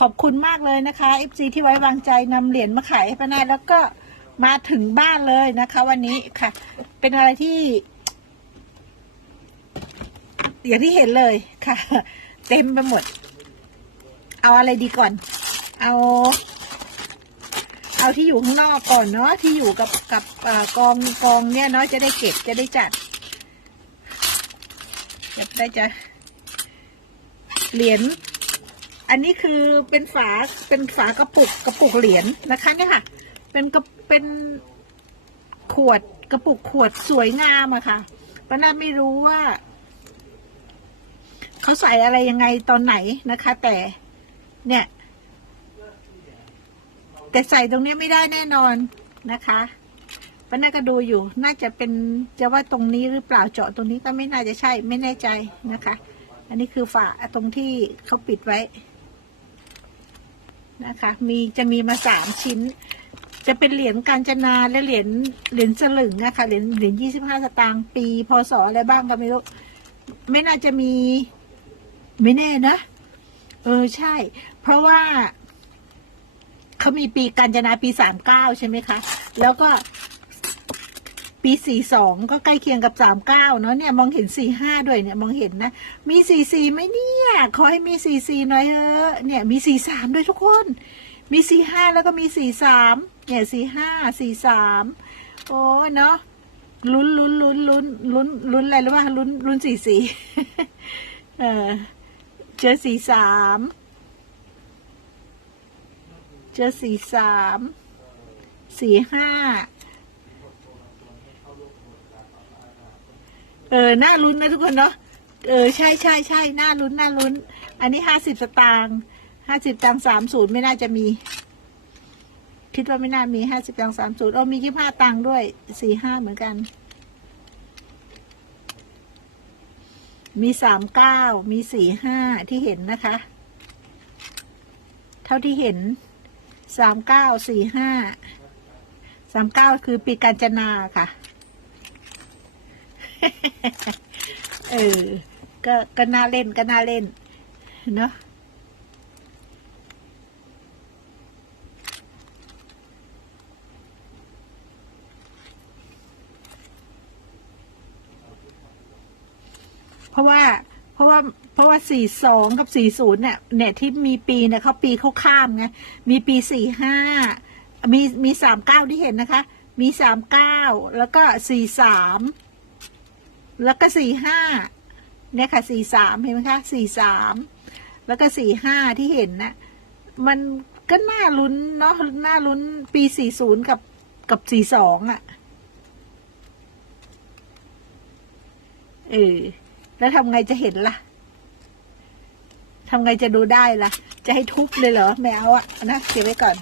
ขอบคุณมากเลยนะคะ FC ที่ไว้วางใจนำเหรียญมาขายให้ป้าแนทแล้วก็มาถึงบ้านเลยนะคะ วันนี้ค่ะ เป็นอะไรที่ อย่างที่เห็นเลยค่ะ เต็มไปหมด เอาอะไรดีก่อน เอา เอาที่อยู่ข้างนอกก่อนเนาะที่อยู่กับกับเอ่อกองกองเนี่ยเนาะจะได้เก็บจะได้จัดจะได้จะเหรียญ อันนี้คือเป็นฝาเป็นฝากระปุกกระปุกเหรียญนะคะเนี่ยค่ะ เป็นกระเป็นขวดกระปุกขวดสวยงามอะค่ะป้านาไม่รู้ว่าเขาใส่อะไรยังไงตอนไหนนะคะ แต่เนี่ย แต่ใส่ตรงนี้ไม่ได้แน่นอนนะคะป้านาก็ดูอยู่ น่าจะเป็นจะว่าตรงนี้หรือเปล่าเจาะตรงนี้ก็ไม่น่าจะใช่ ไม่แน่ใจนะคะ อันนี้คือฝาตรงที่เขาปิดไว้ นะคะ มีจะมีมาสามชิ้น จะเป็นเหรียญกาญจนาและเหรียญเหรียญสลึงนะคะเหรียญเหรียญยี่สิบห้าสตางค์ปี พศอะไรบ้างก็ไม่รู้ไม่น่าจะมีไม่แน่นะ เออใช่ เพราะว่าเขามีปีกาญจนาปีสามเก้าใช่ไหมคะ แล้วก็ ปีสี่สองก็ใกล้เคียงกับสามเก้าเนาะเนี่ยมองเห็นสี่ห้าด้วยเนี่ยมองเห็นนะ มีสี่สี่ไหมเนี่ย ขอให้มีสี่สี่หน่อยเถอะเนี่ยมีสี่สามด้วยทุกคน มีสี่ห้าแล้วก็มีสี่สามเนี่ยสี่ห้าสี่สามโอ้ยเนาะลุ้นลุ้นลุ้นลุ้นลุ้นลุ้นอะไรรู้ป่ะลุ้นลุ้นสี่สี่เออเจอสี่สามเจอสี่สามสี่ห้า เออน่าลุ้นนะทุกคนเนาะเออใช่ใช่ใช่น่าลุ้นน่าลุ้น อันนี้ห้าสิบสตางค์ห้าสิบตังสามศูนย์ไม่น่าจะมี คิดว่าไม่น่ามีห้าสิบตังสามศูนย์โอ้มียี่ห้าตังค์ด้วยสี่ห้าเหมือนกัน มีสามเก้ามีสี่ห้าที่เห็นนะคะ เท่าที่เห็นสามเก้าสี่ห้าสามเก้าคือปีการจนาค่ะ เออ ก็ก็น่าเล่นก็น่าเล่น เนาะเพราะว่า เพราะว่า เพราะว่าสี่สองกับสี่ศูนย์เนี่ยเนี่ยที่มีปีเนี่ยเขาปีเขาข้ามไงมีปีสี่ห้ามีมีสามเก้าที่เห็นนะคะ มีสามเก้าแล้วก็สี่สาม แล้วก็สี่ห้าเนี่ยค่ะสี่สามเห็นไหมคะสี่สามแล้วก็สี่ห้าที่เห็นนะมันก็น่าลุ้นเนาะน่าลุ้นปีสี่ศูนย์กับกับสี่สองอะ่ะเออแล้วทำไงจะเห็นล่ะทำไงจะดูได้ล่ะ จะให้ทุบเลยเหรอไม่เอาอะนะเก็บไว้ก่อน